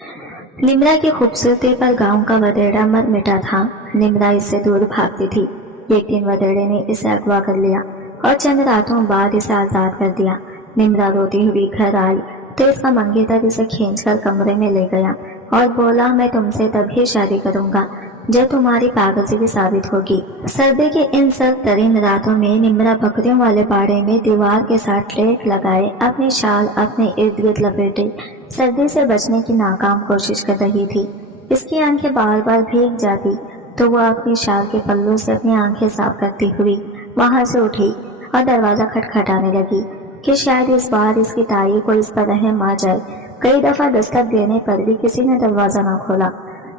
निम्रा की खूबसूरती पर गांव का वडेड़ा मर मिटा था। निम्रा इससे दूर भागती थी। एक दिन वडेड़े ने इसे अगवा कर लिया और चंद रातों बाद इसे आजाद कर दिया। निम्रा रोती हुई घर आई तो इसका मंगेतर इसे खींचकर कमरे में ले गया और बोला, मैं तुमसे तभी शादी करूंगा जब तुम्हारी पागलजी साबित होगी। सर्दी की इन सर्द तरीन रातों में निम्रा बकरियों वाले बाड़े में दीवार के साथ टेक लगाए अपनी शाल अपने इर्द गिर्द लपेटे सर्दी से बचने की नाकाम कोशिश कर रही थी। इसकी आंखें बार बार भीग जाती तो वह अपनी शाल के पल्लू से अपनी आंखें साफ करती हुई वहां से उठी और दरवाजा खटखटाने लगी कि शायद इस बार इसकी ताई को इस पर रहम आ जाए। कई दफा दस्तक देने पर भी किसी ने दरवाजा न खोला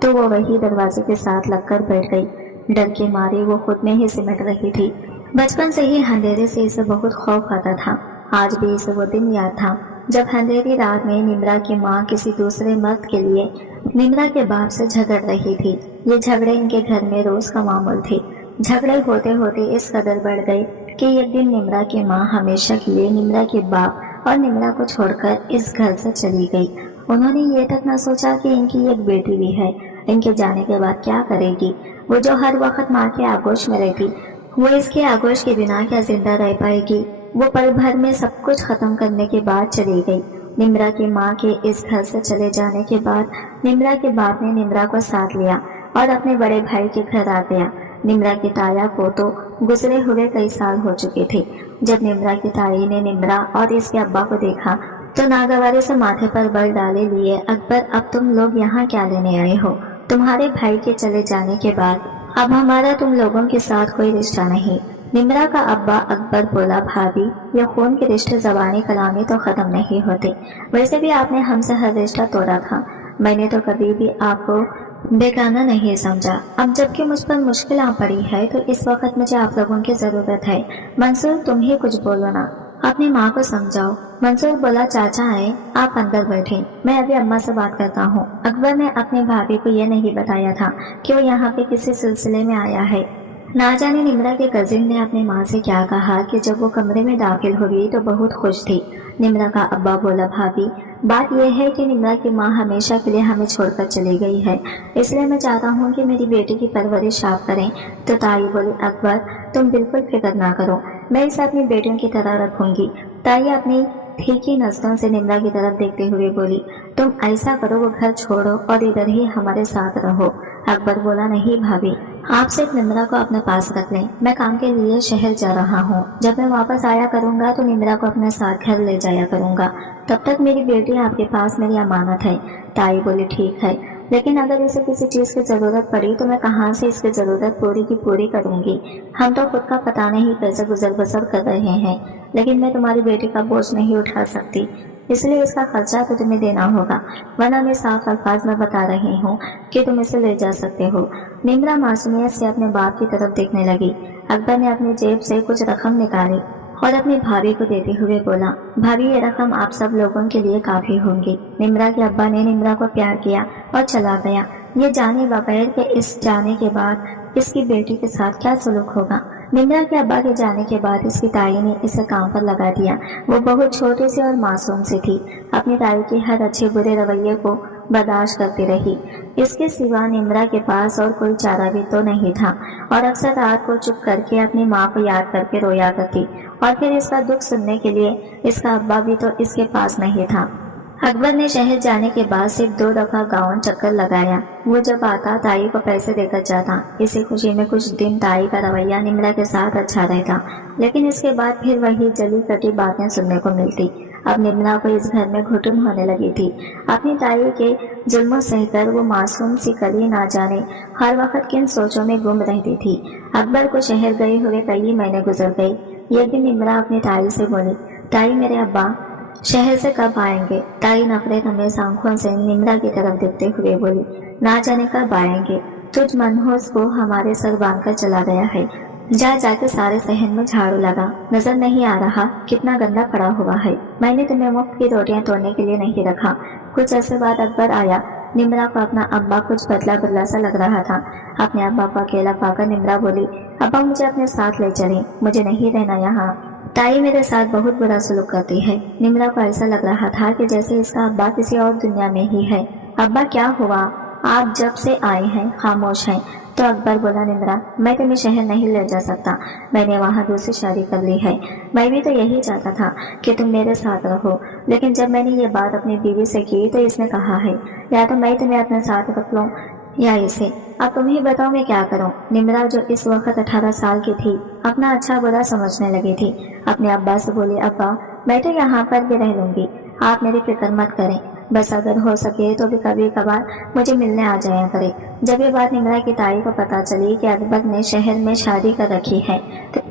तो वो वही दरवाजे के साथ लगकर बैठ गई। डर के मारे वो खुद में ही सिमट रही थी। बचपन से ही अंधेरे से इसे बहुत खौफ आता था। आज भी इसे वो दिन याद था जब अंधेरी रात में निम्रा की माँ किसी दूसरे मर्द के लिए निम्रा के बाप से झगड़ रही थी। ये झगड़े इनके घर में रोज का मामूल थे। झगड़े होते होते इस कदर बढ़ गए कि एक दिन निम्रा की माँ हमेशा के लिए निम्रा के बाप और निम्रा को छोड़कर इस घर से चली गई। उन्होंने ये तक न सोचा कि इनकी एक बेटी भी है। इनके जाने के बाद क्या करेगी? वो जो हर वक्त माँ के आगोश में रहती, वो इसके आगोश के बिना क्या जिंदा रह पाएगी? वो पल भर में सब कुछ खत्म करने के बाद चली गई। निम्रा की माँ के इस घर से चले जाने के बाद निम्रा के बाप ने निम्रा को साथ लिया और अपने बड़े भाई के घर आ गया। निम्रा की ताया को तो गुजरे हुए कई साल हो चुके थे। जब निम्रा की ताई ने निम्रा और इसके अब्बा को देखा तो नागवारी से माथे पर बल डाले लिए, अकबर अब तुम लोग यहाँ क्या लेने आए हो? तुम्हारे भाई के चले जाने के बाद अब हमारा तुम लोगों के साथ कोई रिश्ता नहीं। निम्रा का अब्बा अकबर बोला, भाभी ये खून के रिश्ते जबानी कलामी तो खत्म नहीं होते। वैसे भी आपने हमसे हर रिश्ता तोड़ा था। मैंने तो कभी भी आपको बेगाना नहीं समझा। अब जबकि मुझ पर मुश्किल आ पड़ी है तो इस वक्त मुझे आप लोगों की जरूरत है। मंसूर तुम ही कुछ बोलो ना, अपनी माँ को समझाओ। मंसूर बोला, चाचा आए, आप अंदर बैठे, मैं अभी अम्मा से बात करता हूँ। अकबर ने अपने भाभी को यह नहीं बताया था कि वो यहाँ पे किसी सिलसिले में आया है। ना जाने निम्रा के कजिन ने अपनी माँ से क्या कहा कि जब वो कमरे में दाखिल हुई तो बहुत खुश थी। निम्रा का अब्बा बोला, भाभी बात यह है कि निम्रा की माँ हमेशा के लिए हमें छोड़कर चली गई है, इसलिए मैं चाहता हूँ कि मेरी बेटी की परवरिश आप करें। तो ताई बोली, अकबर तुम बिल्कुल फिक्र ना करो, मैं इसे अपनी बेटियों की तरह रखूंगी। ताई अपनी फीकी नजरों से निम्रा की तरफ देखते हुए बोली, तुम ऐसा करो, वो घर छोड़ो और इधर ही हमारे साथ रहो। अकबर बोला, नहीं भाभी, आप सिर्फ निम्रा को अपने पास रख लें। मैं काम के लिए शहर जा रहा हूँ। जब मैं वापस आया करूँगा तो निम्रा को अपने साथ घर ले जाया करूँगा। तब तक मेरी बेटी आपके पास मेरी अमानत है। ताई बोली, ठीक है, लेकिन अगर इसे किसी चीज़ की ज़रूरत पड़ी तो मैं कहाँ से इसकी ज़रूरत पूरी की पूरी करूँगी? हम तो खुद का पता नहीं कैसे गुजर बसर कर रहे हैं, लेकिन मैं तुम्हारी बेटी का बोझ नहीं उठा सकती, इसलिए इसका खर्चा तो तुम्हें देना होगा, वरना मैं साफ अल्फाज में बता रही हूँ कि तुम इसे ले जा सकते हो। निम्रा मासूमियत से अपने बाप की तरफ देखने लगी। अकबर ने अपनी जेब से कुछ रकम निकाली और अपनी भाभी को देते हुए बोला, भाभी ये रकम आप सब लोगों के लिए काफी होंगी। निम्रा के अब्बा ने निम्रा को प्यार किया और चला गया, ये जाने बगैर के इस जाने के बाद इसकी बेटी के साथ क्या सलूक होगा। निम्रा के अब्बा के जाने के बाद इसकी ताई ने इसे काम पर लगा दिया। वो बहुत छोटी सी और मासूम सी थी। अपनी ताई के हर अच्छे बुरे रवैये को बर्दाश्त करती रही। इसके सिवा निम्रा के पास और कोई चारा भी तो नहीं था और अक्सर रात को चुप करके अपनी माँ को याद करके रोया करती और फिर इसका दुख सुनने के लिए इसका अब्बा भी तो इसके पास नहीं था। अकबर ने शहर जाने के बाद सिर्फ 2 दफा गाँव चक्कर लगाया। वो जब आता ताई को पैसे देकर जाता। इसी खुशी में कुछ दिन ताई का रवैया निम्रा के साथ अच्छा रहता, लेकिन इसके बाद फिर वही जली कटी बातें सुनने को मिलती। अब निम्रा को इस घर में घुटन होने लगी थी। अपनी ताई के जुल्मों सहकर वो मासूम सी कली ना जाने हर वक्त किन सोचों में गुम रहती थी। अकबर को शहर गए हुए कई महीने गुजर गए। एक दिन निम्रा अपनी ताई से बोली, ताई मेरे अब्बा शहर से कब आएंगे? ताई नफरत हमें आंखों से निम्रा की तरफ देखते हुए बोली, ना जाने कब आएंगे, तुझ मनहूस को हमारे सर बांध कर चला गया है। जाके सारे सहन में झाड़ू लगा, नजर नहीं आ रहा कितना गंदा पड़ा हुआ है। मैंने तुम्हें मुफ्त की रोटियां तोड़ने के लिए नहीं रखा। कुछ अर्से बाद अकबर आया। निम्रा को अपना अब्बा कुछ बदला बदला सा लग रहा था। अपने अब्बा को अकेला पाकर निम्रा बोली, अब्बा मुझे अपने साथ ले चले, मुझे नहीं रहना यहाँ। ताई मेरे साथ बहुत बुरा सलूक करती है। निम्रा को ऐसा लग रहा था कि जैसे इसका अब्बा किसी और दुनिया में ही है। अब्बा क्या हुआ, आप जब से आए हैं खामोश हैं। तो अकबर बोला, निम्रा मैं तुम्हें शहर नहीं ले जा सकता, मैंने वहाँ दूसरी शादी कर ली है। मैं भी तो यही चाहता था कि तुम मेरे साथ रहो, लेकिन जब मैंने ये बात अपनी बीवी से की तो इसने कहा है या तो मैं तुम्हें अपने साथ रख लूँ या इसे। अब तुम ही बताओ मैं क्या करूं। निम्रा जो इस वक्त 18 साल की थी अपना अच्छा बुरा समझने लगी थी। अपने अब्बा से बोली, अब्बा मैं तो यहाँ पर भी रह लूंगी, आप मेरी फिक्र मत करें, बस अगर हो सके तो भी कभी कभार मुझे मिलने आ जाया करे। जब ये बात निम्रा की ताई को पता चली कि अकबर ने शहर में शादी कर रखी है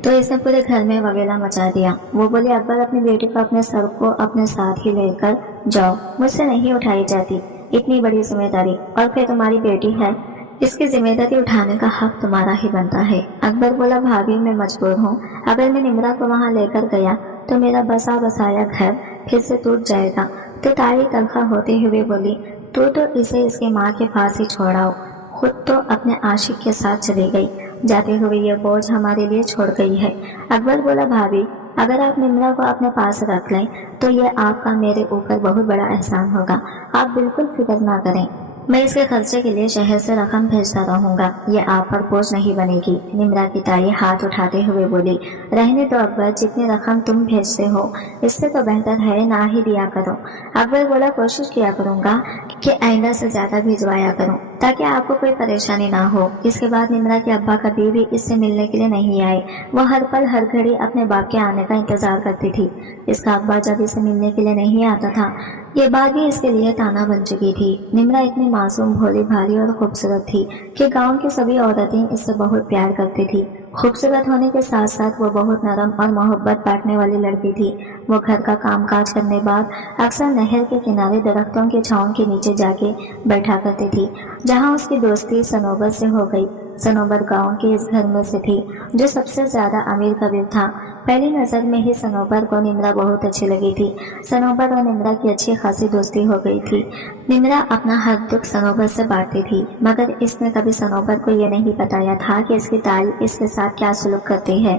तो इसने पूरे घर में वगेला मचा दिया। वो बोले, अकबर अपनी बेटी को अपने सर को अपने साथ ही लेकर जाओ, मुझसे नहीं उठाई जाती इतनी बड़ी जिम्मेदारी, और फिर तुम्हारी बेटी है, इसकी जिम्मेदारी उठाने का हक तुम्हारा ही बनता है। अकबर बोला, भाभी मैं मजबूर हूँ, अगर मैं निम्रा को वहाँ लेकर गया तो मेरा बसा बसाया घर फिर से टूट जाएगा। तो ताई तलखा होते हुए बोली, तू तो इसे इसकी माँ के पास ही छोड़ाओ, खुद तो अपने आशिक के साथ चली गई, जाते हुए ये बोझ हमारे लिए छोड़ गई है। अकबर बोला, भाभी अगर आप निम्रा को अपने पास रख लें तो ये आपका मेरे ऊपर बहुत बड़ा एहसान होगा, आप बिल्कुल फिक्र ना करें, मैं इसके खर्चे के लिए शहर से रकम भेजता रहूंगा, ये आप पर बोझ नहीं बनेगी। निम्रा की ताई हाथ उठाते हुए बोली, रहने दो अकबर, जितनी रकम तुम भेजते हो इससे तो बेहतर है ना ही दिया करो। अकबर बोला, कोशिश किया करूंगा कि आइंदा से ज्यादा भिजवाया करूं ताकि आपको कोई परेशानी ना हो। इसके बाद निम्रा के अब्बा कभी भी इससे मिलने के लिए नहीं आए, वो हर पल हर घड़ी अपने बाप के आने का इंतजार करती थी। इसका अब्बा जब इसे मिलने के लिए नहीं आता था ये बात भी इसके लिए ताना बन चुकी थी। निम्रा इतनी मासूम, भोली भाली और खूबसूरत थी कि गांव की सभी औरतें इससे बहुत प्यार करती थी। खूबसूरत होने के साथ साथ वो बहुत नरम और मोहब्बत बांटने वाली लड़की थी। वो घर का कामकाज करने बाद अक्सर नहर के किनारे दरख्तों के छांव के नीचे जाके बैठा करती थी, जहाँ उसकी दोस्ती सनोबर से हो गई। सनोबर गांव के इस घर में से थी जो सबसे ज्यादा अमीर कबीर था। पहली नजर में ही सनोबर को निम्रा बहुत अच्छी लगी थी। सनोबर और निम्रा की अच्छी खासी दोस्ती हो गई थी। निम्रा अपना हर दुख सनोबर से बांटती थी, मगर इसने कभी सनोबर को यह नहीं बताया था कि इसकी ताई इसके साथ क्या सलूक करती है।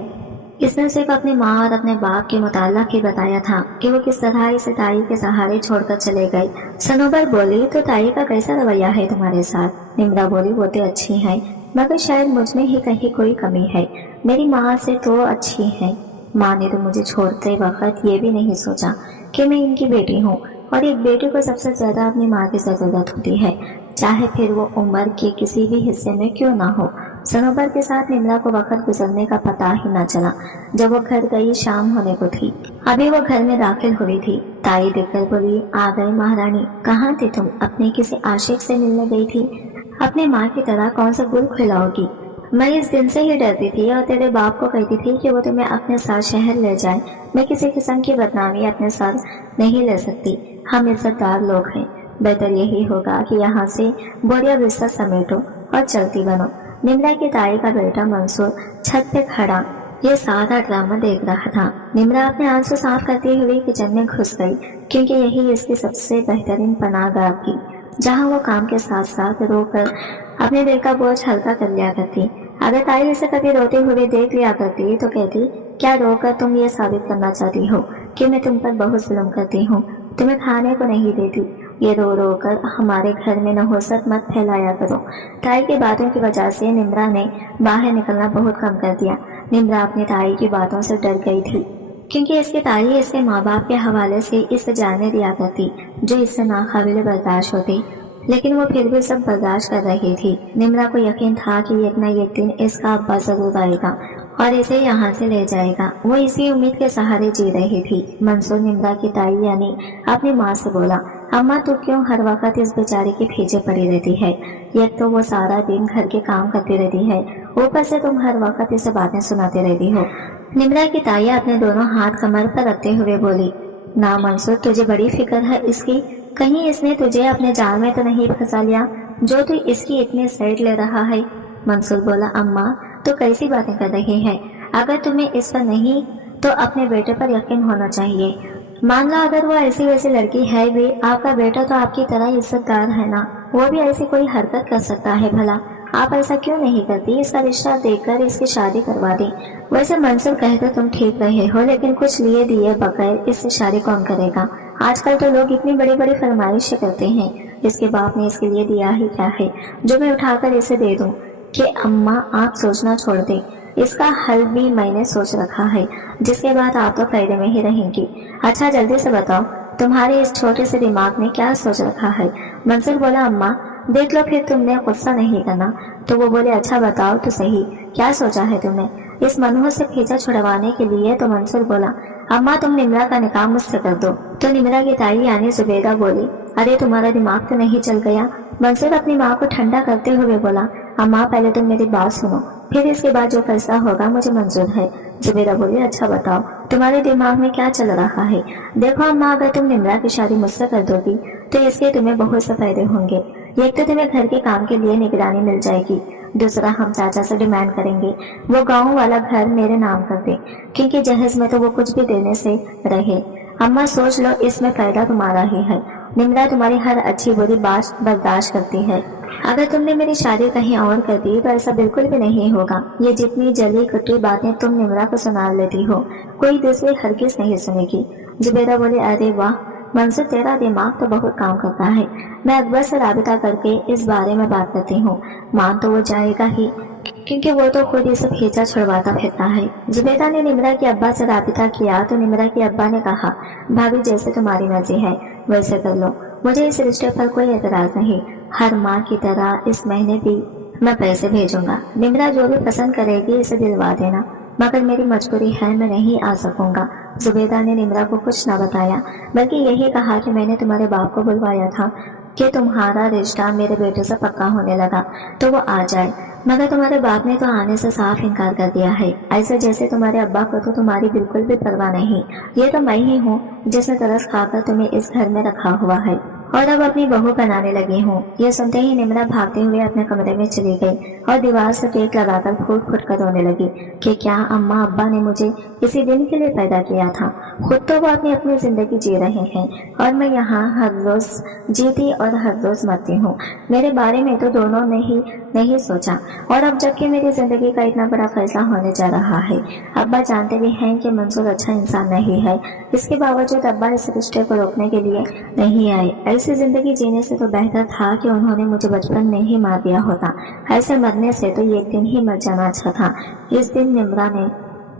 इसने सिर्फ अपनी माँ और अपने बाप के मुताल्लिक ही बताया था कि वो किस तरह इसे ताई के सहारे छोड़कर चले गए। सनोबर बोली, तो ताई का कैसा रवैया है तुम्हारे साथ? निम्रा बोली, वो तो अच्छी है, मगर शायद मुझ में ही कहीं कोई कमी है। मेरी माँ से तो अच्छी है, माँ ने तो मुझे छोड़ते वक्त ये भी नहीं सोचा कि मैं इनकी बेटी हूँ, और एक बेटी को सबसे ज्यादा अपनी माँ की जरूरत होती है, चाहे फिर वो उम्र के किसी भी हिस्से में क्यों ना हो। सनोबर के साथ निम्रा को वक्त गुजरने का पता ही न चला। जब वो घर गई शाम होने को थी। अभी वो घर में दाखिल हुई थी। ताई देखकर बोली, आ गई महारानी, कहाँ थी तुम? अपने किसी आशिक से मिलने गई थी? अपने माँ की तरह कौन सा गुल खिलाओगी? मैं इस दिन से ही डरती थी और तेरे बाप को कहती थी कि वो तुम्हें अपने साथ शहर ले जाए। मैं किसी किस्म की बदनामी अपने साथ नहीं ले सकती, हम इज्जतदार लोग हैं। बेहतर यही होगा कि यहाँ से बोरिया बिस्तर समेटो और चलती बनो। निम्रा की ताई का बेटा मंसूर छत पे खड़ा ये सारा ड्रामा देख रहा था। निम्रा अपने आंसू साफ करती हुई किचन में घुस गई, क्योंकि यही इसकी सबसे बेहतरीन पनाहगाह थी, जहाँ वो काम के साथ साथ रोकर अपने दिल का बोझ हल्का कर लिया करती। अगर ताई इसे कभी रोते हुए देख लिया करती तो कहती, क्या रोकर तुम ये साबित करना चाहती हो कि मैं तुम पर बहुत जुल्म करती हूँ, तुम्हें खाने को नहीं देती, ये रो रो कर हमारे घर में नहुसत मत फैलाया करो। ताई की बातों की वजह से निम्रा ने बाहर निकलना बहुत कम कर दिया। निम्रा अपनी ताई की बातों से डर गई थी, क्योंकि इसकी ताई इसके माँ बाप के हवाले से इसे जाने दिया करती जो इससे नाकाबिल बर्दाश्त होती, लेकिन वो फिर भी सब बर्दाश्त कर रही थी। निम्रा को यकीन था कि एक न एक दिन इसका अब्बा जरूर आएगा और इसे यहाँ से ले जाएगा। वो इसी उम्मीद के सहारे जी रही थी। मंसूर निम्रा की ताई यानी अपनी माँ से बोला, अम्मा तू क्यों हर वक्त इस बेचारी के पीछे पड़ी रहती है? एक तो वो सारा दिन घर के काम करती रहती है, ऊपर से तुम हर वक्त इसे बातें सुनाते रहती हो। निम्रा की ताई अपने दोनों हाथ कमर पर रखते हुए बोली, ना मंसूर, तुझे बड़ी फिक्र है इसकी, कहीं इसने तुझे अपने जाल में तो नहीं फंसा लिया जो तू इसकी इतनी साइड ले रहा है? मंसूर बोला, अम्मा तो कैसी बातें कर रही है? अगर तुम्हें इस पर नहीं तो अपने बेटे पर यकीन होना चाहिए। मान लो अगर वो ऐसी वैसी लड़की है भी, आपका बेटा तो आपकी तरह इज्जतदार है ना, वो भी ऐसी कोई हरकत कर सकता है भला? आप ऐसा क्यों नहीं करती? इसका रिश्ता देखकर इसकी शादी करवा दी। वैसे मंसूर कहते तुम ठीक रहे हो, लेकिन कुछ लिए दिए बगैर इससे शादी कौन करेगा? आजकल तो लोग इतनी बड़ी बड़ी फरमाइशें करते हैं। इसके बाप ने इसके लिए दिया ही क्या है जो मैं उठाकर इसे दे दूं कि अम्मा आप सोचना छोड़ दें। इसका हल भी मैंने सोच रखा है, जिसके बाद आप तो फायदे में ही रहेंगी। अच्छा जल्दी से बताओ तुम्हारे इस छोटे से दिमाग ने क्या सोच रखा है। मंसूर बोला अम्मा देख लो फिर तुमने गुस्सा नहीं करना। तो वो बोले अच्छा बताओ तो सही क्या सोचा है तुमने इस मनोहर से खींचा छुड़वाने के लिए। तो मंसूर बोला अम्मा तुम निम्रा का निकाह मुझसे कर दो। तो निम्रा की ताई यानी जुबेदा बोली अरे तुम्हारा दिमाग तो नहीं चल गया। मंसूर अपनी माँ को ठंडा करते हुए बोला अम्मा पहले तुम मेरी बात सुनो, फिर इसके बाद जो फैसला होगा मुझे मंजूर है। जुबेदा बोली अच्छा बताओ तुम्हारे दिमाग में क्या चल रहा है। देखो अम्मा अगर तुम निम्रा की शादी मुझसे कर दोगी तो इसके तुम्हें बहुत से फायदे होंगे। एक तो तुम्हें घर के काम के लिए निगरानी मिल जाएगी, दूसरा हम चाचा से डिमांड करेंगे वो गांव वाला घर मेरे नाम कर दे, क्योंकि जहेज में तो वो कुछ भी देने से रहे। अम्मा सोच लो इसमें फायदा तुम्हारा ही है। निम्रा तुम्हारी हर अच्छी बुरी बात बर्दाश्त करती है। अगर तुमने मेरी शादी कहीं और कर दी तो ऐसा बिल्कुल भी नहीं होगा। ये जितनी जली कटी बातें तुम निम्रा को सुना लेती हो कोई दूसरी हरगिज नहीं सुनेगी। जुबेदा बोले अरे वाह मंसूर तेरा दिमाग तो बहुत काम करता है। मैं अकबर से राबिता करके इस बारे में बात करती हूँ। मान तो वो जाएगा ही क्योंकि वो तो खुद इसे खींचा छुड़वाता फिरता है। जुबेदा ने निम्रा के अब्बा से राबिता किया तो निम्रा के अब्बा ने कहा भाभी जैसे तुम्हारी मर्जी है वैसे कर लो, मुझे इस रिश्ते पर कोई एतराज नहीं। हर माँ की तरह इस महीने भी मैं पैसे भेजूंगा। निम्रा जो भी पसंद करेगी इसे दिलवा देना, मगर मेरी मजबूरी है मैं नहीं आ सकूंगा। जुबेदा ने निम्रा को कुछ न बताया बल्कि यही कहा कि मैंने तुम्हारे बाप को बुलवाया था कि तुम्हारा रिश्ता मेरे बेटे से पक्का होने लगा तो वो आ जाए, मगर तुम्हारे बाप ने तो आने से साफ इनकार कर दिया है। ऐसे जैसे तुम्हारे अब्बा को तो तुम्हारी बिल्कुल भी परवाह नहीं। ये तो मैं ही हूँ जिसने तरस खाकर तुम्हें इस घर में रखा हुआ है और अब अपनी बहू बनाने लगी हूँ। ये सुनते ही निम्रा भागते हुए अपने कमरे में चली गई और दीवार से टेक लगाकर फूट फूट कर रोने लगी कि क्या अम्मा अब्बा ने मुझे इसी दिन के लिए पैदा किया था। खुद तो वो अपनी जिंदगी जी रहे हैं और मैं यहाँ हर रोज जीती और हर रोज मरती हूँ। मेरे बारे में तो दोनों ने ही नहीं सोचा और अब जबकि मेरी जिंदगी का इतना बड़ा फैसला होने जा रहा है। अब्बा जानते भी हैं कि मंसूर अच्छा इंसान नहीं है, इसके बावजूद अब्बा इस रिश्ते को रोकने के लिए नहीं आए। ऐसी जिंदगी जीने से तो बेहतर था कि उन्होंने मुझे बचपन में ही मार दिया होता। ऐसे मरने से तो एक दिन ही मर जाना अच्छा था। इस दिन निम्रा ने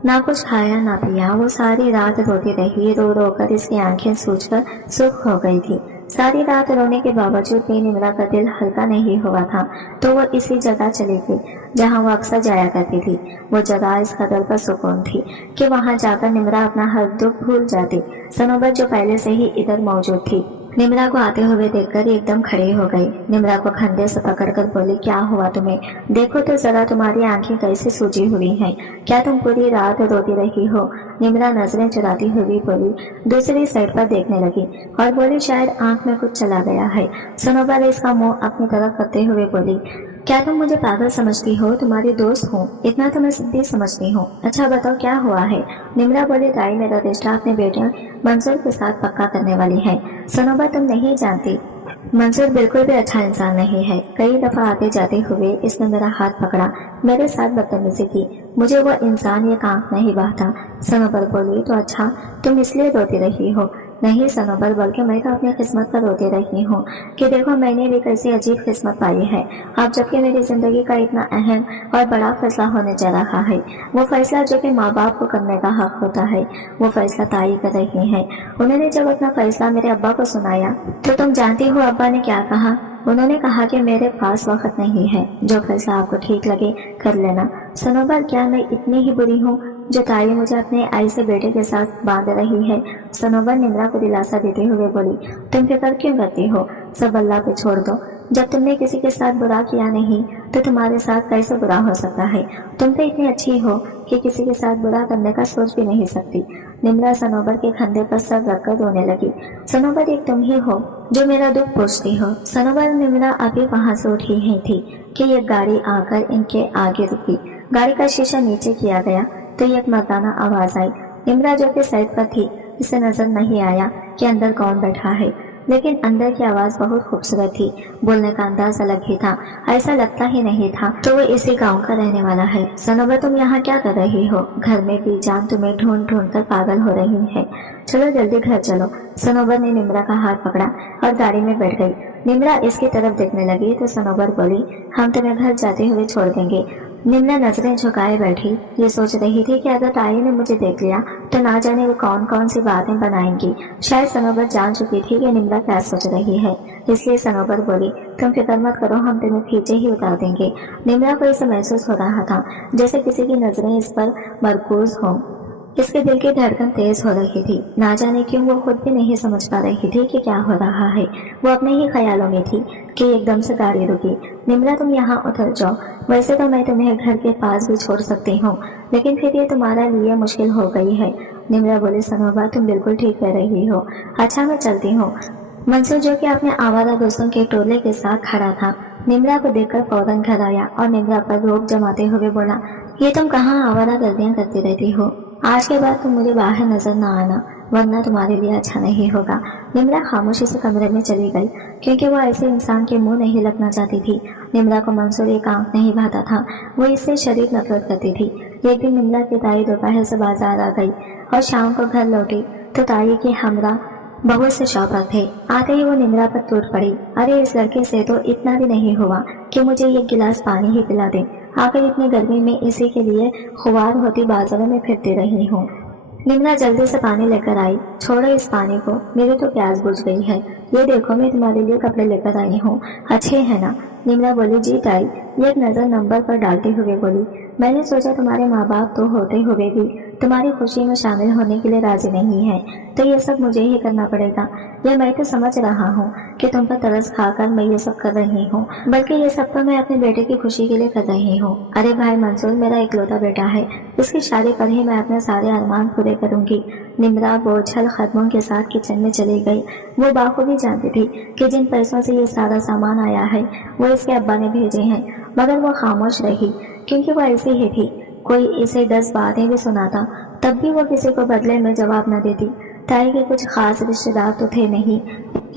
ना कुछ खाया ना पिया। वो सारी रात रोती रही, रो रो कर इसकी आंखें सूजकर सुर्ख हो गई थी। सारी रात रोने के बावजूद भी निम्रा का दिल हल्का नहीं हुआ था तो वो इसी जगह चली गई जहाँ वो अक्सर जाया करती थी। वो जगह इस कदर पर सुकून थी कि वहाँ जाकर निम्रा अपना हर दुख भूल जाती। सनोबर जो पहले से ही इधर मौजूद थी निम्रा को आते हुए देखकर एकदम खड़ी हो गई। निम्रा को कंधे से पकड़कर बोली क्या हुआ तुम्हें, देखो तो जरा तुम्हारी आंखें कैसे सूजी हुई हैं, क्या तुम पूरी रात रोती रही हो। निम्रा नजरें चुराती हुई बोली, दूसरी साइड पर देखने लगी और बोली शायद आंख में कुछ चला गया है। सनोबर इसका मुंह अपनी तरफ करते हुए बोली क्या तुम मुझे पागल समझती हो, तुम्हारी दोस्त हूँ, इतना तो मैं सिद्धि समझती हूँ। अच्छा बताओ क्या हुआ है। निम्रा बोली ताई मेरा रिश्ता अपने बेटे मंसूर के साथ पक्का करने वाली है। सनोबर तुम नहीं जानती मंसूर बिल्कुल भी अच्छा इंसान नहीं है। कई दफा आते जाते हुए इसने मेरा हाथ पकड़ा, मेरे साथ बदतमीजी की, मुझे वो इंसान ये काम नहीं बांटा। सनोबर बोली तो अच्छा तुम इसलिए रोती रही हो। नहीं सनोबर बल्कि मैं तो अपनी किस्मत पर रोती रही हूँ कि देखो मैंने भी कैसी अजीब किस्मत पाई है। अब जबकि मेरी जिंदगी का इतना अहम और बड़ा फैसला होने जा रहा है, वो फैसला जो कि माँ बाप को करने का हक होता है, वो फैसला ताई कर रही है। उन्होंने जब अपना फैसला मेरे अब्बा को सुनाया तो तुम जानती हो अब्बा ने क्या कहा। उन्होंने कहा कि मेरे पास वक्त नहीं है, जो फैसला आपको ठीक लगे कर लेना। सनोबर क्या मैं इतनी ही बुरी हूँ जो ताई मुझे अपने आई से बेटे के साथ बांध रही है। सनोबर निम्रा को दिलासा देते हुए बोली तुम फिक्र क्यों करती हो, सब अल्लाह पे छोड़ दो। जब तुमने किसी के साथ बुरा किया नहीं तो तुम्हारे साथ कैसे बुरा हो सकता है। तुम तो इतनी अच्छी हो कि किसी के साथ बुरा करने का सोच भी नहीं सकती। निम्रा सनोबर के कंधे पर सर रखकर रोने लगी। सनोबर एक तुम ही हो जो मेरा दुख पूछती हो। सनोबर निम्रा अभी वहां से उठी ही थी कि एक गाड़ी आकर इनके आगे रुकी। गाड़ी का शीशा नीचे किया गया तो एक मर्दाना आवाज आई। निम्रा जो कि साइड पर थी इसे नजर नहीं आया कि अंदर कौन बैठा है। लेकिन अंदर की आवाज बहुत खूबसूरत थी। बोलने का अंदाज अलग ही था, ऐसा लगता ही नहीं था तो वो इसी गांव का रहने वाला है। सनोबर, तुम यहाँ क्या कर रही हो? घर में बीजान तुम्हें ढूंढ ढूंढ कर पागल हो रही है। चलो जल्दी घर चलो। सनोबर ने निम्रा का हाथ पकड़ा और गाड़ी में बैठ गई। निम्रा इसकी तरफ देखने लगी तो सनोबर बोली, हम तुम्हें घर जाते हुए छोड़ देंगे। निम्रा नजरें झुकाए बैठी ये सोच रही थी कि अगर ताई ने मुझे देख लिया तो ना जाने वो कौन कौन सी बातें बनाएंगी। शायद सनोबर जान चुकी थी कि निम्रा क्या सोच रही है, इसलिए सनोबर बोली, तुम फिक्र मत करो, हम तुम्हें पीछे ही उतार देंगे। निम्रा को इसे महसूस हो रहा था जैसे किसी की नजरें इस पर मरकूज हों। इसके दिल की धड़कन तेज हो रही थी। ना जाने क्यों वो खुद भी नहीं समझ पा रही थी कि क्या हो रहा है। वो अपने ही ख्यालों में थी कि एकदम से गाड़ी रुकी। निम्रा, तुम यहाँ उतर जाओ। वैसे तो मैं तुम्हें घर के पास भी छोड़ सकती हूँ, लेकिन फिर ये तुम्हारे लिए मुश्किल हो गई है। निम्रा बोली, सनोबर तुम बिल्कुल ठीक कह रही हो। अच्छा मैं चलती हूँ। मंसूर जो कि अपने आवारा दोस्तों के टोले के साथ खड़ा था, निम्रा को देखकर फौरन घर आया और निम्रा पर रोक जमाते हुए बोला, ये तुम कहाँ आवारा गर्दियां करती रहती हो? आज के बाद तुम मुझे बाहर नजर न आना, वरना तुम्हारे लिए अच्छा नहीं होगा। निम्रा खामोशी से कमरे में चली गई क्योंकि वो ऐसे इंसान के मुंह नहीं लगना चाहती थी। निम्रा को मंसूर एक आंख नहीं भाता था, वो इससे शरीर नफरत करती थी। एक दिन निम्रा की ताई दोपहर से बाजार आ गई और शाम को घर लौटी तो ताई के हमरा बहुत से शौपर थे। आते ही वो निम्रा पर टूट पड़ी, अरे इस लड़के से तो इतना भी नहीं हुआ कि मुझे एक गिलास पानी ही पिला दे। आखिर इतनी गर्मी में इसी के लिए खुआर होती बाजारों में फिरती रही हूँ। निम्रा जल्दी से पानी लेकर आई। छोड़ो इस पानी को, मेरी तो प्यास बुझ गई है। ये देखो मैं तुम्हारे लिए कपड़े लेकर आई हूँ, अच्छे हैं ना? निम्रा बोली, जी ताई। एक नजर नंबर पर डालते हुए बोली, मैंने सोचा तुम्हारे माँ बाप तो होते हुए भी तुम्हारी खुशी में शामिल होने के लिए राजी नहीं है, तो ये सब मुझे ही करना पड़ेगा। यह मैं तो समझ रहा हूँ कि तुम पर तरस खाकर मैं ये सब कर रही हूँ, बल्कि ये सब तो मैं अपने बेटे की खुशी के लिए कर रही हूँ। अरे भाई मंसूर मेरा इकलौता बेटा है, इसकी शादी पर ही मैं अपने सारे अरमान पूरे करूंगी। निम्रा बोझल कदमों के साथ किचन में चली गई। वो बाखूबी जानती थी कि जिन पैसों से ये सारा सामान आया है वो इसके अब्बा ने भेजे हैं, मगर वो खामोश रही क्योंकि वो ऐसी ही थी। कोई इसे 10 बातें भी सुनाता तब भी वो किसी को बदले में जवाब न देती। ताई के कुछ खास रिश्तेदार तो थे नहीं,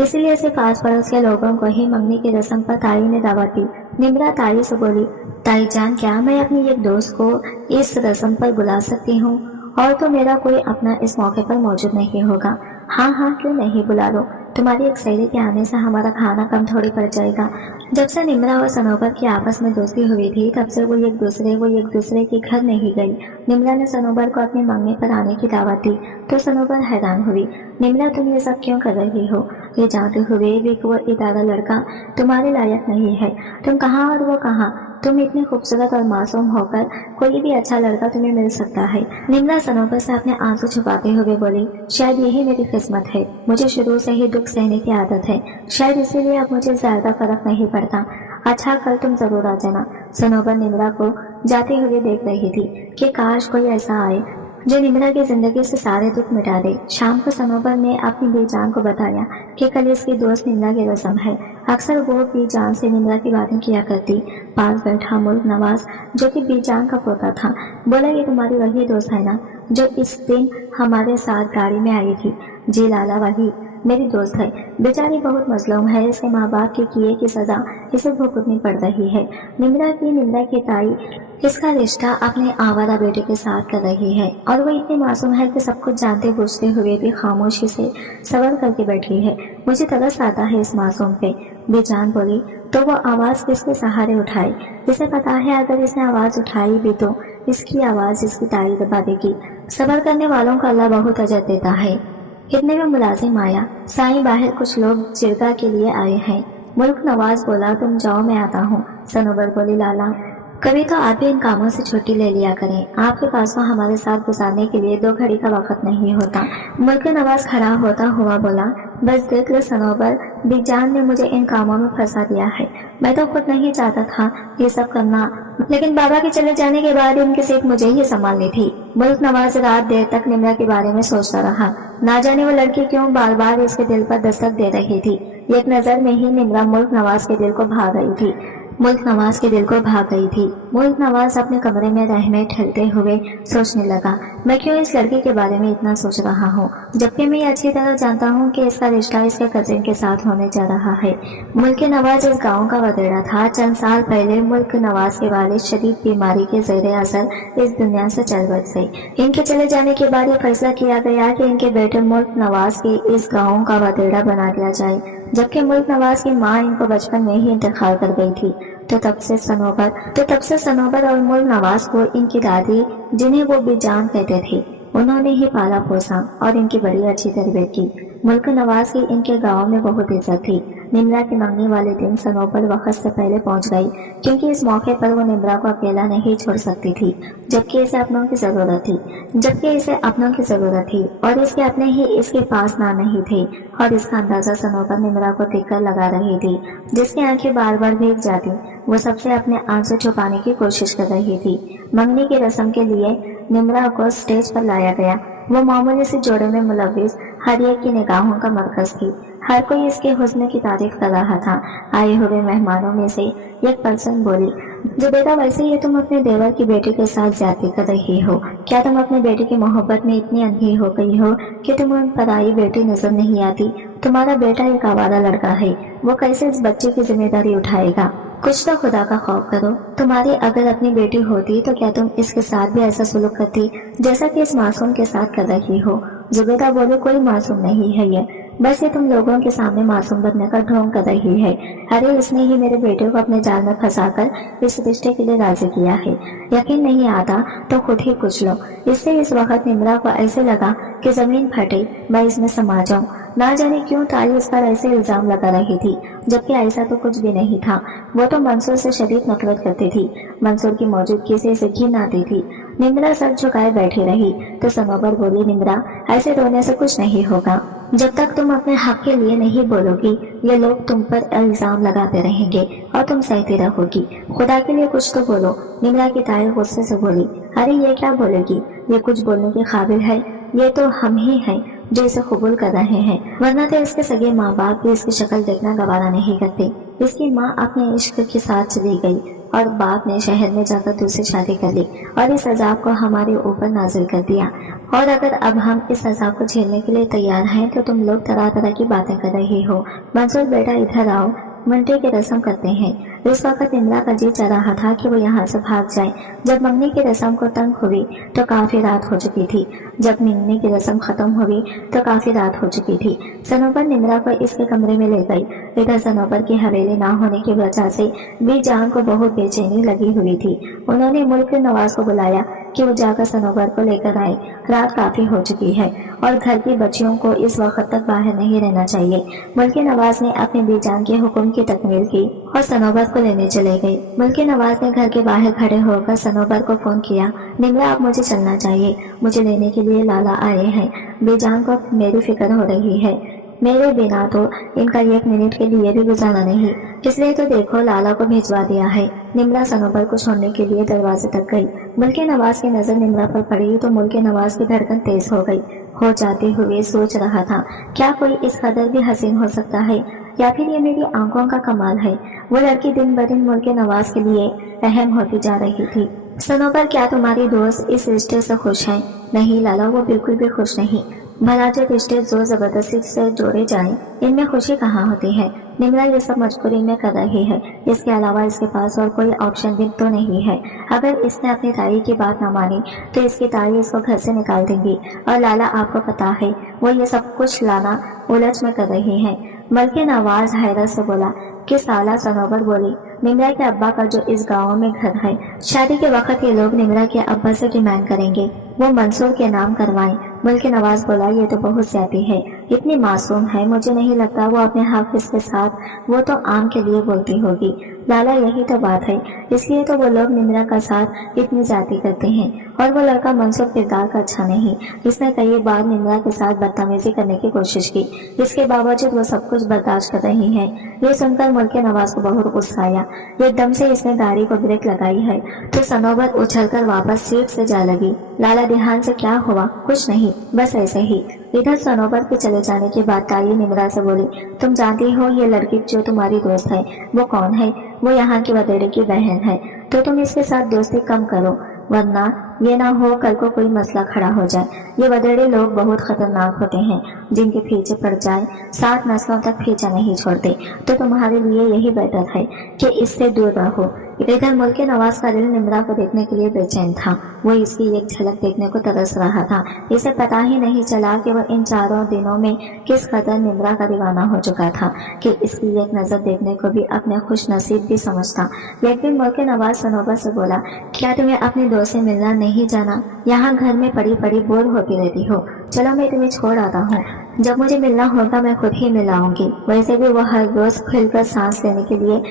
इसलिए सिर्फ आस पड़ोस के लोगों को ही मंगनी की रस्म पर ताई ने दावत दी। निम्रा ताई से बोली, ताई जान क्या मैं अपनी एक दोस्त को इस रस्म पर बुला सकती हूँ? और तो मेरा कोई अपना इस मौके पर मौजूद नहीं होगा। हाँ हाँ क्यों नहीं, बुला लो। तुम्हारी एक सहेली के आने से हमारा खाना कम थोड़ी पड़ जाएगा। जब से निम्रा और सनोबर की आपस में दोस्ती हुई थी तब से वो एक दूसरे के घर नहीं गई। निम्रा ने सनोबर को अपने मंगने पर आने की दावत दी तो सनोबर हैरान हुई। निम्रा तुम ये सब क्यों कर रही हो? ये जानते हुए भी कि वो इदारा लड़का तुम्हारे लायक नहीं है। तुम कहाँ और वो कहाँ? तुम इतनी खूबसूरत और मासूम होकर कोई भी अच्छा लड़का तुम्हें मिल सकता है। निम्रा सनोबर से अपने आंसू छुपाते हुए बोली, शायद यही मेरी किस्मत है। मुझे शुरू से ही दुख सहने की आदत है, शायद इसीलिए अब मुझे ज्यादा फर्क नहीं पड़ता। अच्छा कल तुम जरूर आ जाना। सनोबर निम्रा को जाते हुए देख रही थी कि काश कोई ऐसा आए जो निम्रा की जिंदगी से सारे दुख मिटा दे। शाम को सनोबर ने अपनी बेजान को बताया कि कल इसकी दोस्त निम्रा की रस्म है। अक्सर वो बेजान से निम्रा की बातें किया करती। पास बैठा मुल्क नवाज जो कि बेजान का पोता था बोला, ये तुम्हारी वही दोस्त है ना जो इस दिन हमारे साथ गाड़ी में आई थी? जी लाला वही मेरी दोस्त है। बेचारी बहुत मजलूम है, इसके माँ बाप के किए की सजा इसे भुगतनी पड़ रही है। निम्रा की ताई इसका रिश्ता अपने आवारा बेटे के साथ कर रही है और वो इतनी मासूम है कि सब कुछ जानते बूझते हुए भी खामोशी से सबर करके बैठी है। मुझे तरस आता है इस मासूम पे। बेजान बोली, तो वो आवाज किसके सहारे उठाए? इसे पता है अगर इसने आवाज उठाई भी तो इसकी आवाज इसकी ताई दबा देगी। सबर करने वालों को अल्लाह बहुत अजर देता है। इतने में मुलाजिम आया। साईं बाहर कुछ लोग जिरगा के लिए आए हैं। मुल्क नवाज बोला, तुम जाओ मैं आता हूँ। सनोबर बोली, लाला कभी तो आप भी इन कामों से छुट्टी ले लिया करें, आपके पास में हमारे साथ गुजारने के लिए 2 घड़ी का वक्त नहीं होता। मुल्क नवाज खड़ा होता हुआ बोला, बस देख लो सनोबर, बीजान ने मुझे इन कामों में फंसा दिया है। मैं तो खुद नहीं चाहता था ये सब करना, लेकिन बाबा के चले जाने के बाद इनकी सीट मुझे ही संभालनी थी। मुल्क नवाज रात देर तक निम्रा के बारे में सोचता रहा। ना जाने वो लड़की क्यों बार बार इसके दिल पर दस्तक दे रही थी। एक नजर में ही निम्रा मुल्क नवाज के दिल को भा गई थी। मुल्क नवाज के दिल को भाग गई थी। मुल्क नवाज अपने कमरे में रहमे ठहरते हुए सोचने लगा, मैं क्यों इस लड़की के बारे में इतना सोच रहा हूँ, जबकि मैं ये अच्छी तरह जानता हूँ कि इसका रिश्ता इसके कजिन के साथ होने जा रहा है। मुल्क नवाज इस गाँव का वतेड़ा था। चंद साल पहले मुल्क नवाज के वालिद शदीद बीमारी के ज़ेरे असर इस दुनिया से चल बसे। इनके चले जाने के बाद ये फैसला किया गया कि इनके बेटे मुल्क नवाज के इस गाँव का वतेड़ा बना दिया जाए, जबकि मुल्क नवाज की माँ इनको बचपन में ही इंतकाल कर गई थी। तो तब से सनोबर और मुल्क नवाज को इनकी दादी, जिन्हें वो बेजान कहते थे, उन्होंने ही पाला पोसा और इनकी बड़ी अच्छी तरबियत की। मुल्क नवाज की इनके गांव में बहुत इज्जत थी। निम्रा की मंगनी वाले दिन सनोबर वक्त से पहले पहुंच गई, क्योंकि इस मौके पर वो निम्रा को अकेला नहीं छोड़ सकती थी, जबकि इसे अपनों की जरूरत थी और इसके अपने ही इसके पास ना नहीं थे। और इसका अंदाजा सनोबर निम्रा को देखकर लगा रही थी, जिसकी आंखें बार बार भीग जाती। वो सबसे अपने आंसू छुपाने की कोशिश कर रही थी। मंगनी की रस्म के लिए निम्रा को स्टेज पर लाया गया। वो मामूली से जोड़े में मुलविस हर एक की निगाहों का मरकज थी। हर कोई इसके हुस्न की तारीफ कर रहा था। आए हुए मेहमानों में से एक पर्सन बोली, जुबैदा, वैसे ही तुम अपने देवर की बेटी के साथ ज्यादती कर रही हो। क्या तुम अपने बेटी की मोहब्बत में इतनी अंधी हो गई हो कि तुम्हें पराई बेटी नजर नहीं आती? तुम्हारा बेटा एक आवारा लड़का है, वो कैसे इस बच्चे की जिम्मेदारी उठाएगा? कुछ तो खुदा का खौफ करो। तुम्हारी अगर अपनी बेटी होती तो क्या तुम इसके साथ भी ऐसा सुलूक करती जैसा कि इस मासूम के साथ कर रही हो? जुबैदा बोले, कोई मासूम नहीं है ये, बस ये तुम लोगों के सामने मासूम बनने का ढोंग कर रही है। अरे इसने ही मेरे बेटे को अपने जाल में फंसाकर इस रिश्ते के लिए राजी किया है। यकीन नहीं आता तो खुद ही कुछ लो। इससे इस वक्त निम्रा को ऐसे लगा कि जमीन फटे, मैं इसमें समा जाऊं। ना जाने क्यों ताई इस पर ऐसे इल्जाम लगा रही थी, जबकि ऐसा तो कुछ भी नहीं था। वो तो मंसूर से शदीद नफरत करती थी। मंसूर की मौजूदगी से इसे घिन आती थी। निम्रा सर झुकाए बैठी रही तो सनोबर बोली, निम्रा, ऐसे रोने से कुछ नहीं होगा। जब तक तुम अपने हक के लिए नहीं बोलोगी, ये लोग तुम पर इल्जाम लगाते रहेंगे और तुम सहती रहोगी। खुदा के लिए कुछ तो बोलो। निम्रा की ताई गुस्से से बोली, अरे ये क्या बोलेगी? ये कुछ बोलने के काबिल है? ये तो हम ही हैं जो इसे कबूल कर रहे हैं, वरना तो इसके सगे माँ बाप भी इसकी शक्ल देखना गवारा नहीं करते। इसकी माँ अपने इश्क के साथ चली गई और बाप ने शहर में जाकर दूसरी शादी कर ली और इस अजाब को हमारे ऊपर नाजिल कर दिया। और अगर अब हम इस अजाब को झेलने के लिए तैयार हैं तो तुम लोग तरह तरह की बातें कर रही हो। मंसूर बेटा इधर आओ, मंटे की रस्म करते हैं। इस वक्त निम्रा का जी चाह रहा था कि वो यहाँ से भाग जाए। जब मंगनी की रस्म को तंग हुई तो काफी रात हो चुकी थी। सनोबर निम्रा को इसके कमरे में ले गई। इधर सनोबर की हवेली ना होने की वजह से भी जान को बहुत बेचैनी लगी हुई थी। उन्होंने मुल्क नवाज को बुलाया कि वो जाकर सनोबर को लेकर आए। रात काफी हो चुकी है और घर की बच्चियों को इस वक्त तक बाहर नहीं रहना चाहिए। मुल्क नवाज ने अपने बीजान के हुक्म की तकमील की और सनोबर को लेने चले गए। मुल्क नवाज ने घर के बाहर खड़े होकर सनोबर को फोन किया, निम्रा, अब मुझे चलना चाहिए। मुझे लेने के लिए लाला आए हैं। बेजान को मेरी फिक्र हो रही है। मेरे बिना तो इनका एक मिनट के लिए भी गुजारा नहीं, इसलिए तो देखो लाला को भिजवा दिया है। निम्रा सनोबर को छोड़ने के लिए दरवाजे तक गई। मुल्क नवाज की नजर निम्रा पर पड़ी तो मुल्क नवाज की धड़कन तेज हो गई। हो जाते हुए सोच रहा था, क्या कोई इस कदर भी हसीन हो सकता है या फिर ये मेरी आंखों का कमाल है? वो लड़की दिन ब दिन मुल्क नवाज के लिए अहम होती जा रही थी। सनोबर, क्या तुम्हारी दोस्त इस रिश्ते से खुश है? नहीं लाला, वो बिल्कुल भी खुश नहीं। भला जो रिश्ते जोर जबरदस्ती से जोड़े जाएं, इनमें खुशी कहाँ होती है? निम्रा ये सब मजबूरी में कर रही है। इसके अलावा इसके पास और कोई ऑप्शन भी तो नहीं है। अगर इसने अपनी ताई की बात न मानी तो इसकी ताई इसको घर से निकाल देंगी। और लाला, आपको पता है वो ये सब कुछ लाना उलझ में कर रही है। मुल्क नवाज हैरत से बोला कि साला। सनोबर बोली, निम्रा के अब्बा का जो इस गाँव में घर है, शादी के वक्त ये लोग निम्रा के अब्बा से डिमांड करेंगे वो मंसूर के नाम करवाएं। मुल्क नवाज बोला, ये तो बहुत ज्यादा है। इतनी मासूम है, मुझे नहीं लगता वो अपने हाफिज के साथ, वो तो आम के लिए बोलती होगी। लाला, यही तो बात है, इसलिए तो वो लोग निम्रा का साथ इतनी जाती करते हैं। और वो लड़का मंसूर किरदार का अच्छा नहीं। इसने कई बार निम्रा के साथ बदतमीजी करने की कोशिश की, इसके बावजूद वो सब कुछ बर्दाश्त कर रही है। ये सुनकर मुल्क नवाज को बहुत गुस्सा आया। एकदम से इसने गाड़ी को ब्रेक लगाई है तो सनोबर उछलकर वापस सीट से जा लगी। लाला, ध्यान से, क्या हुआ? कुछ नहीं, बस ऐसे ही। इधर सनोबर के चले जाने के बाद ताई निम्रा से बोली, तुम जानती हो ये लड़की जो तुम्हारी दोस्त है वो कौन है? वो यहाँ की वदेड़े की बहन है, तो तुम इसके साथ दोस्ती कम करो, वरना ये ना हो कल को कोई मसला खड़ा हो जाए। ये वदेड़े लोग बहुत खतरनाक होते हैं, जिनके पीछे पड़ जाए 7 नस्लों तक पीछा नहीं छोड़ते। तो तुम्हारे लिए यही बेहतर है कि इससे दूर रहो। इधर मुल्क नवाज का दिल निम्रा को देखने के लिए बेचैन था। वो इसकी एक झलक देखने को तरस रहा था। इसे पता ही नहीं चला कि वह इन 4 दिनों में किस कदर निम्रा का दीवाना हो चुका था कि इसकी एक नजर देखने को भी अपने खुश नसीब भी समझता। एक दिन मुल्क नवाज सनोबर से बोला, क्या तुम्हें अपने दोस्त से मिलना नहीं जाना? यहाँ घर में पड़ी पड़ी बोर होती रहती हो। चलो मैं तुम्हें छोड़ आता हूँ, जब मुझे मिलना होगा मैं खुद ही मिलाऊंगी। वैसे भी वो हर रोज खुलकर सांस लेने के लिए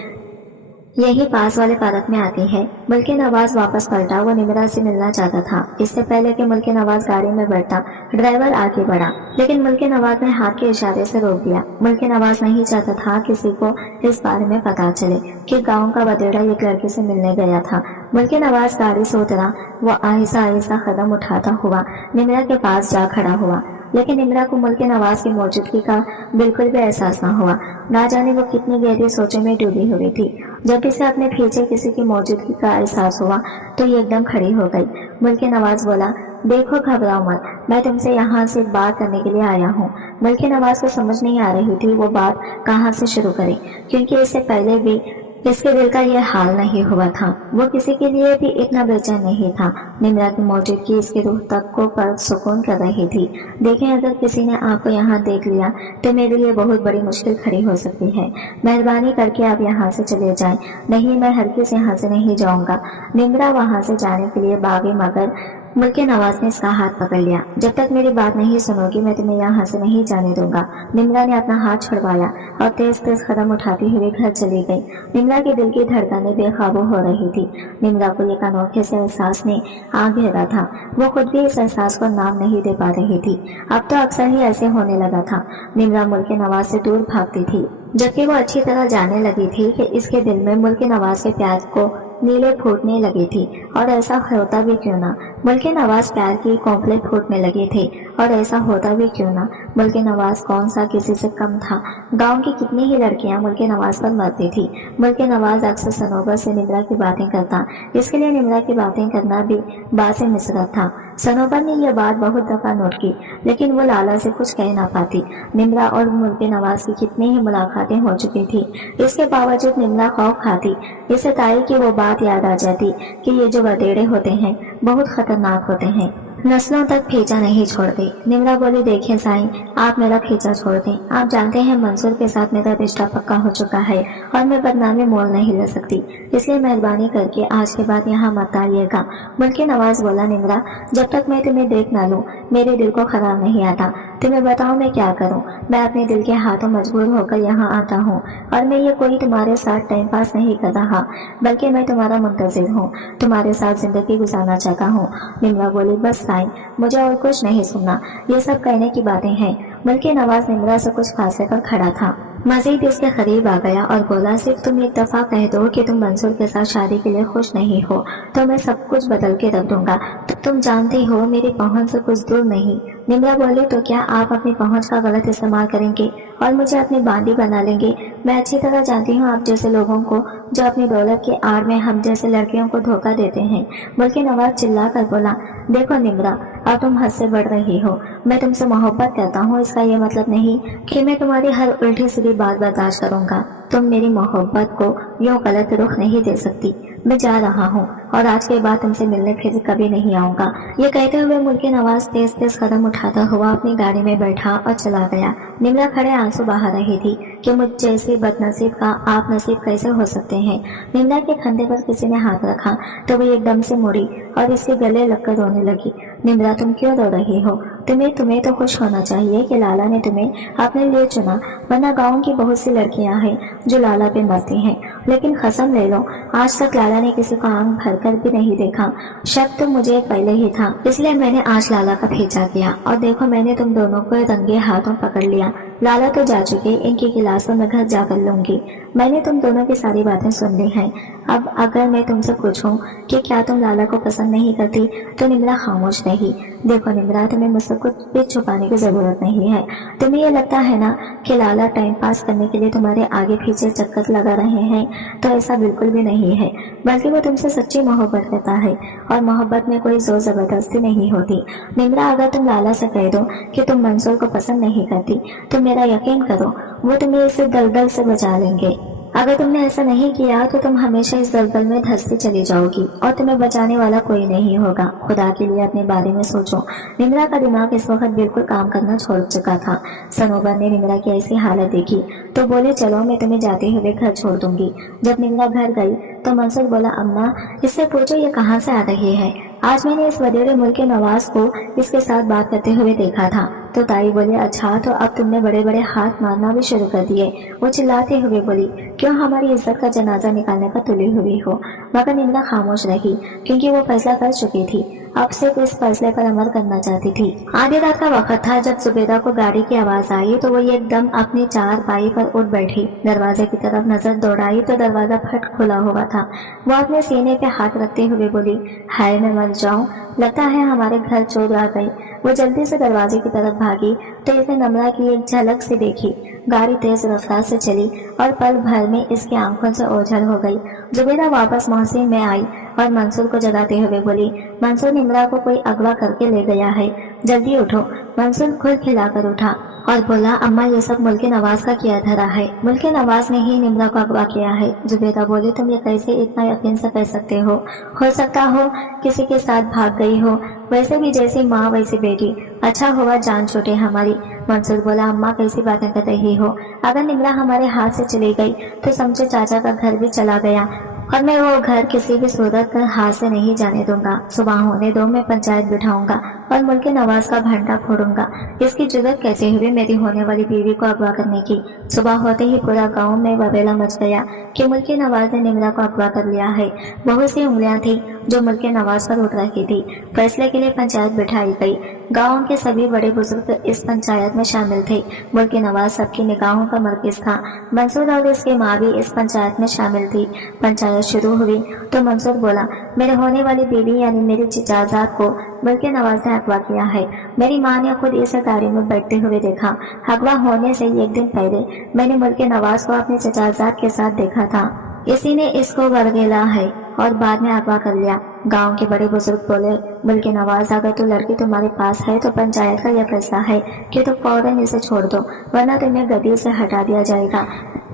यही पास वाले पार्क में आती है। मुल्क नवाज वापस पलटा। वो निम्रा से मिलना चाहता था। इससे पहले कि मुल्क नवाज गाड़ी में बैठता, ड्राइवर आगे बढ़ा, लेकिन मुल्क नवाज ने हाथ के इशारे से रोक दिया। मुल्क नवाज नहीं चाहता था किसी को इस बारे में पता चले कि गांव का वदेड़ा एक लड़के से मिलने गया था। मुल्क नवाज गाड़ी से उतरा। वो आहिस्ता आहिस्ता कदम उठाता हुआ निम्रा के पास जा खड़ा हुआ, लेकिन निम्रा को मुल्क नवाज की मौजूदगी का बिल्कुल भी एहसास न हुआ। ना जाने वो कितनी गहरी सोचों में डूबी हुई थी। जब इसे अपने पीछे किसी की मौजूदगी का एहसास हुआ तो ये एकदम खड़ी हो गई। मुल्क नवाज बोला, देखो घबराओ मत, मैं तुमसे यहाँ से बात करने के लिए आया हूँ। मुल्क नवाज को समझ नहीं आ रही थी वो बात कहाँ से शुरू करे, क्योंकि इससे पहले भी इसके दिल का यह हाल नहीं हुआ था। वो किसी के लिए भी इतना बेचैन नहीं था। निम्रा की मौजूदगी इसके रूह तक को पर सुकून कर रही थी। देखें, अगर किसी ने आपको यहाँ देख लिया तो मेरे लिए बहुत बड़ी मुश्किल खड़ी हो सकती है। मेहरबानी करके आप यहाँ से चले जाएं, नहीं मैं हरगिज़ यहाँ से नहीं जाऊँगा। निम्रा वहाँ से जाने के लिए भागी, मगर मुल्क नवाज ने इसका हाथ पकड़ लिया। जब तक मेरी बात नहीं सुनोगी मैं तुम्हें यहाँ से नहीं जाने दूंगा। निम्रा ने अपना हाथ छुड़वाया और तेज तेज कदम उठाती हुई घर चली गई। निम्रा के दिल की धड़कनें बेकाबू हो रही थी। निम्रा को एक अनोखे से एहसास ने आ घेरा था। वो खुद भी इस एहसास को नाम नहीं दे पा रही थी। अब तो अक्सर ही ऐसे होने लगा था। निम्रा मुल्क नवाज से दूर भागती थी, जबकि वो अच्छी तरह जानने लगी थी कि इसके दिल में मुल्क नवाज के प्यार को नीले फूटने लगी थी। और ऐसा होता भी क्यों ना, मुल्क नवाज प्यार की कॉम्प्लेट फूटने लगे थे। और ऐसा होता भी क्यों ना, मुल्क नवाज कौन सा किसी से कम था। गांव की कितनी ही लड़कियां मुल्क नवाज पर मरती थी। मुल्क नवाज अक्सर सनोबर से निम्रा की बातें करता, इसके लिए निम्रा की बातें करना भी बासे मिसरत था। सनोबर ने यह बात बहुत दफा नोट की, लेकिन वो लाला से कुछ कह ना पाती। निम्रा और मुल्क नवाज की कितनी ही मुलाकातें हो चुकी थी। इसके बावजूद निम्रा खौफ खाती। इसे ताई की वो बात याद आ जाती कि ये जो वदेड़े होते हैं बहुत खतरनाक होते हैं, नस्लों तक खींचा नहीं छोड़ते। निम्रा बोली, देखिए साईं, आप मेरा खींचा छोड़ दें। आप जानते हैं मंसूर के साथ मेरा रिश्ता पक्का हो चुका है और मैं बदनामी मोल नहीं ले सकती, इसलिए मेहरबानी करके आज के बाद यहाँ मत आइएगा। मुल्क नवाज बोला, निम्रा, जब तक मैं तुम्हें देख ना लूं मेरे दिल को खराब नहीं आता। तुम्हें बताओ मैं क्या करूं? मैं अपने दिल के हाथों मजबूर होकर यहाँ आता हूँ, और मैं ये कोई तुम्हारे साथ टाइम पास नहीं कर रहा, बल्कि मैं तुम्हारा मुंतजिर हूँ, तुम्हारे साथ जिंदगी गुजारना चाहता हूँ। निम्रा बोली, बस साईं, मुझे और कुछ नहीं सुनना, ये सब कहने की बातें हैं। मुल्क नवाज निम्रा से कुछ फासले पर खड़ा था, मजीद इसके करीब आ गया और बोला, सिर्फ तुम एक दफा कह दो कि तुम मंसूर के साथ शादी के लिए खुश नहीं हो तो मैं सब कुछ बदल के रख दूंगा। तुम जानती हो मेरी पहुंच से कुछ दूर नहीं। निम्रा बोली, तो क्या आप अपनी पहुंच का गलत इस्तेमाल करेंगे और मुझे अपनी बांदी बना लेंगे? मैं अच्छी तरह जानती हूँ आप जैसे लोगों को, जो अपनी दौलत की आड़ में हम जैसे लड़कियों को धोखा देते हैं। मुल्क नवाज चिल्ला कर बोला, देखो निम्रा, अब तुम हद से बढ़ रही हो। मैं तुमसे मोहब्बत करता हूँ, इसका ये मतलब नहीं कि मैं तुम्हारी हर उल्टी सीधी बात बर्दाश्त करूंगा। तुम मेरी मोहब्बत को यूं गलत रुख नहीं दे सकती। मैं जा रहा हूँ और आज के बाद तुमसे मिलने फिर कभी नहीं आऊंगा। ये कहते हुए मुल्क नवाज तेज तेज कदम उठाता हुआ अपनी गाड़ी में बैठा और चला गया। निम्रा खड़े आंसू बहा रही थी कि मुझ जैसे बदनसीब का आप नसीब कैसे हो सकते हैं। निम्रा के कंधे पर किसी ने हाथ रखा तो वो एकदम से मुड़ी और इसके गले लगकर रोने लगी। निम्रा, तुम क्यों रो रही हो? तुम्हें तो खुश होना चाहिए कि लाला ने तुम्हें अपने लिए चुना, वरना गाँव की बहुत सी लड़कियां हैं जो लाला पे मरती हैं। लेकिन कसम ले लो, आज तक लाला ने किसी को आंख भरकर भी नहीं देखा। शक तो मुझे पहले ही था, इसलिए मैंने आज लाला का पीछा किया और देखो मैंने तुम दोनों को रंगे हाथों पकड़ लिया। लाला तो जा चुके, इनकी गिलासों में घर जाकर लूंगी। मैंने तुम दोनों की सारी बातें सुन ली हैं। अब अगर मैं तुमसे पूछूं कि क्या तुम लाला को पसंद नहीं करती तो निम्रा खामोश रही। देखो निम्रा, तुम्हें मुझसे कुछ भी छुपाने की जरूरत नहीं है। तुम्हें ये लगता है ना कि लाला टाइम पास करने के लिए तुम्हारे आगे पीछे चक्कर लगा रहे हैं, तो ऐसा बिल्कुल भी नहीं है, बल्कि वो तुमसे सच्ची मोहब्बत करता है और मोहब्बत में कोई जोर जबरदस्ती नहीं होती। निम्रा, अगर तुम लाला से कह दो कि तुम मंसूर को पसंद नहीं करती, तो मेरा यकीन करो वो तुम्हें इस दलदल से बचा लेंगे। अगर तुमने ऐसा नहीं किया तो तुम हमेशा इस दलदल में धंसती चली जाओगी और तुम्हें बचाने वाला कोई नहीं होगा। खुदा के लिए अपने बारे में सोचो। निम्रा का दिमाग इस वक्त बिल्कुल काम करना छोड़ चुका था। सनोबर ने निम्रा की ऐसी हालत देखी तो बोले, चलो मैं तुम्हें जाते हुए घर छोड़ दूंगी। जब निम्रा घर गई तो मंसूर बोला, अम्मा इससे पूछो ये कहाँ से आ रही है। आज मैंने इस वडेरे मुल्क के नवाज को इसके साथ बात करते हुए देखा था। तो ताई बोले, अच्छा तो अब तुमने बड़े बड़े हाथ मारना भी शुरू कर दिए। वो चिल्लाते हुए बोली, क्यों हमारी इज्जत का जनाजा निकालने पर तुली हुई हो। मगर निम्रा खामोश रही क्योंकि वो फैसला कर चुकी थी। अब सिर्फ इस फैसले पर अमल करना चाहती थी। आधी रात का वक्त था जब जुबेदा को गाड़ी की आवाज आई तो वो एकदम अपनी चारपाई पर उठ बैठी। दरवाजे की तरफ नजर दौड़ाई तो दरवाजा फट खुला हुआ था। वो अपने सीने पे हाथ रखते हुए बोली, हाय मैं मर जाऊं, लगता है हमारे घर चोर आ गई। वो जल्दी से दरवाजे की तरफ भागी तो इसने नम्रा की एक झलक से देखी। गाड़ी तेज रफ्तार से चली और पल भर में इसकी आंखों से ओझल हो गई। जुबेदा वापस मोहसिन में आई और मंसूर को जगाते हुए बोली, मंसूर निम्रा को कोई अगवा करके ले गया है, जल्दी उठो। मंसूर खुद खिलाकर उठा और बोला, अम्मा ये सब मुल्क नवाज का किया धरा है। मुल्क नवाज ने ही निम्रा को अगवा किया है। जुबेदा बोले, तुम ये कैसे इतना यकीन से कह सकते हो सकता हो किसी के साथ भाग गई हो। वैसे भी जैसी माँ वैसी बेटी, अच्छा हुआ जान छूटे हमारी। मंसूर बोला, अम्मा कैसी बातें कर रही हो। अगर निम्रा हमारे हाथ से चली गई तो समझो चाचा का घर भी चला गया और मैं वो घर किसी भी सूरत हाथ से नहीं जाने दूंगा। सुबह होने दो, मैं पंचायत बिठाऊंगा और मुल्क नवाज का भंडा फोड़ूंगा। इसकी जुर्रत कैसे हुई मेरी होने वाली बीवी को अगवा करने की। सुबह होते ही पूरा गांव में बवेला मच गया कि मुल्क नवाज ने निम्रा को अगवा कर लिया है। बहुत सी उंगलियां थी जो मुल्क नवाज पर उठ रही थी। फैसले के लिए पंचायत बिठाई गई। गाँव के सभी बड़े बुजुर्ग इस पंचायत में शामिल थे। मुल्क नवाज सबकी निगाहों का मरकज था। मंसूर और इसकी माँ भी इस पंचायत में शामिल थी। पंचायत शुरू हुई तो मंसूर बोला, मेरे होने वाली बीवी यानी मेरी चचाजाद को मुल्क नवाज ने अगवा किया है। मेरी माँ ने खुद इसे गाड़ी में बैठते हुए देखा। अगवा होने से एक दिन पहले मैंने मुल्क नवाज को अपने चचाजाद के साथ देखा था। इसी ने इसको वरगेला है और बाद में अगवा कर लिया। गांव के बड़े बुजुर्ग बोले, मुल्क नवाज अगर तो लड़की तुम्हारे पास है तो पंचायत का यह फैसला है कि तुम फौरन इसे छोड़ दो, वरना तुम्हें गद्दी से हटा दिया जाएगा।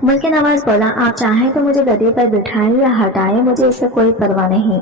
मुल्क नवाज बोला, आप चाहें तो मुझे गद्दी पर बिठाएं या हटाएं, मुझे इससे कोई परवाह नहीं।